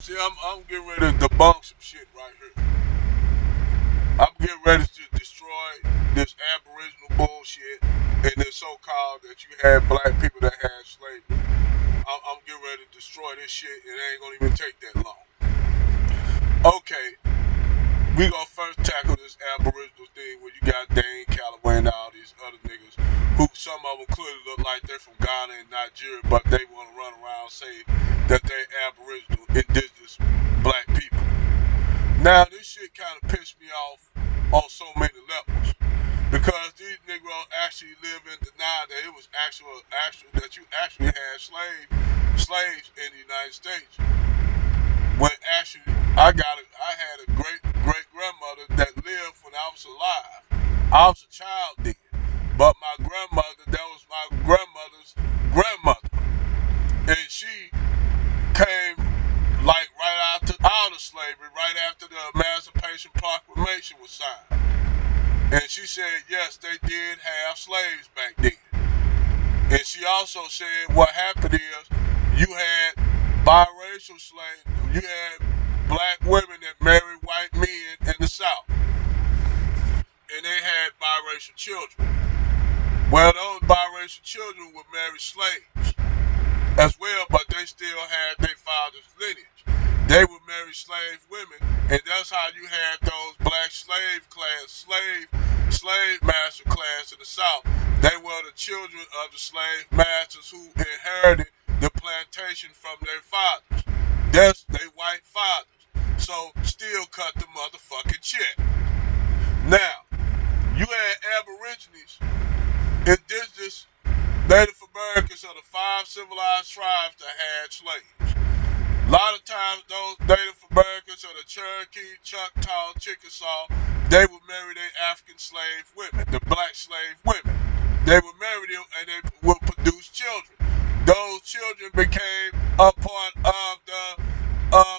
See, I'm getting ready to debunk some shit right here. I'm getting ready to destroy this aboriginal bullshit and this so-called that you had black people that had slavery. I'm getting ready to destroy this shit. It ain't gonna even take that long. Okay, we gonna first tackle this aboriginal thing where you got Dane Calloway and all these other niggas who some of them clearly look like they're from Ghana and Nigeria, but they want to run around and say that they aboriginal, indigenous black people. Now this shit kind of pissed me off on so many levels because these Negroes actually live in denial that it was actual that you actually had slaves in the United States. When actually I had a great great grandmother that lived when I was alive. I was a child then, but my grandmother, that was my grandmother's grandmother, and she came like right out of slavery, right after the Emancipation Proclamation was signed. And she said, yes, they did have slaves back then. And she also said what happened is you had biracial slaves, you had black women that married white men in the South. And they had biracial children. Well, those biracial children would marry slaves as well, but they still had their father's lineage. They would marry slave women, and that's how you had those black slave master class in the South. They were the children of the slave masters who inherited the plantation from their fathers. That's their white fathers. So still cut the motherfucking check. Now, you had aborigines, indigenous, Native Americans are the 5 civilized tribes that had slaves. A lot of times those Native Americans are the Cherokee, Choctaw, Chickasaw, they would marry their African slave women, the black slave women. They would marry them and they would produce children. Those children became a part of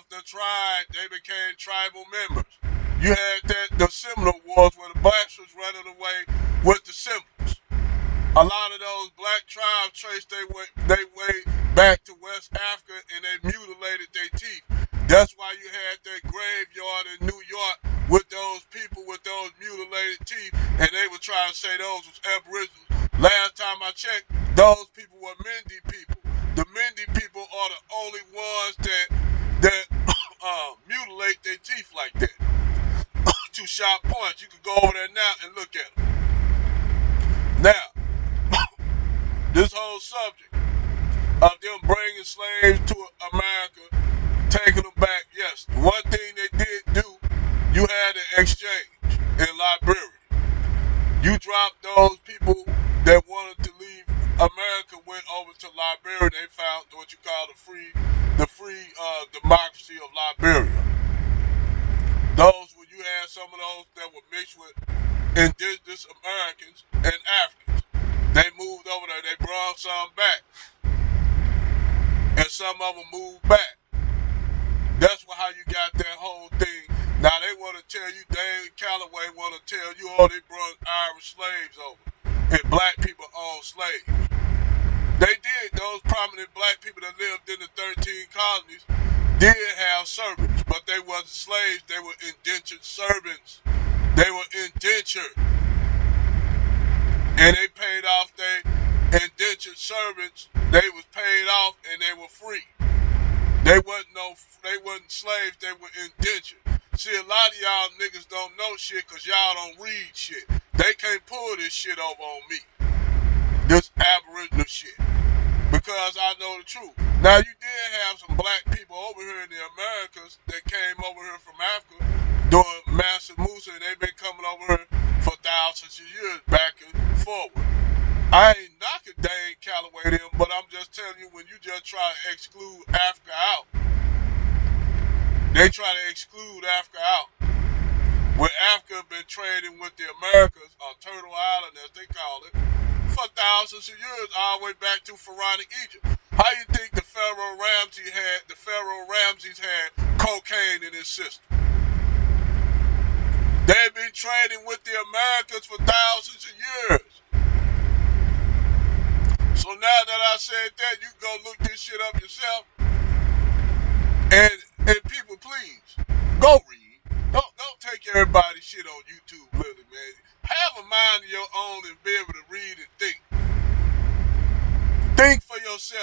the tribe. They became tribal members. You had the Seminole Wars where the blacks was running away with the Seminoles. A lot of those black tribes traced their way back to West Africa and they mutilated their teeth. That's why you had that graveyard in New York with those people with those mutilated teeth, and they were trying to say those was aboriginals. Last time I checked, those people were Mende people. The Mende people are the only ones that mutilate their teeth like that. Two sharp points. You could go over there now and look at them. Now, this whole subject of them bringing slaves to America, taking them back, yes, one thing they did do, you had an exchange in Liberia. You dropped those people that wanted to leave America, went over to Liberia, they found what you call the free democracy of Liberia. Those where you had some of those that were mixed with indigenous Americans and Africans. They moved over there, they brought some back. And some of them moved back. That's how you got that whole thing. Now they want to tell you, Dane Calloway want to tell you, oh, they brought Irish slaves over. And black people owned slaves. They did. Those prominent black people that lived in the 13 colonies did have servants, but they wasn't slaves, they were indentured servants. They were indentured. And they paid off their indentured servants. They was paid off and they were free. They wasn't slaves, they were indentured. See, a lot of y'all niggas don't know shit because y'all don't read shit. They can't pull this shit over on me. This aboriginal shit. Because I know the truth. Now, you did have some black people over here in the Americas that came over here from Africa during Mansa Musa, and they've been coming over here for thousands of years back and forward. I ain't knocking Dane Calloway them, but I'm just telling you, when you just try to exclude Africa out, they try to exclude Africa out. When Africa been trading with the Americas, or Turtle Island as they call it, for thousands of years, all the way back to Pharaonic Egypt. How you think the Pharaoh Ramses had cocaine in his system? They've been trading with the Americans for thousands of years. So now that I said that, you can go look this shit up yourself. And if everybody shit on YouTube, really, man. Have a mind of your own and be able to read and think. Think for yourself.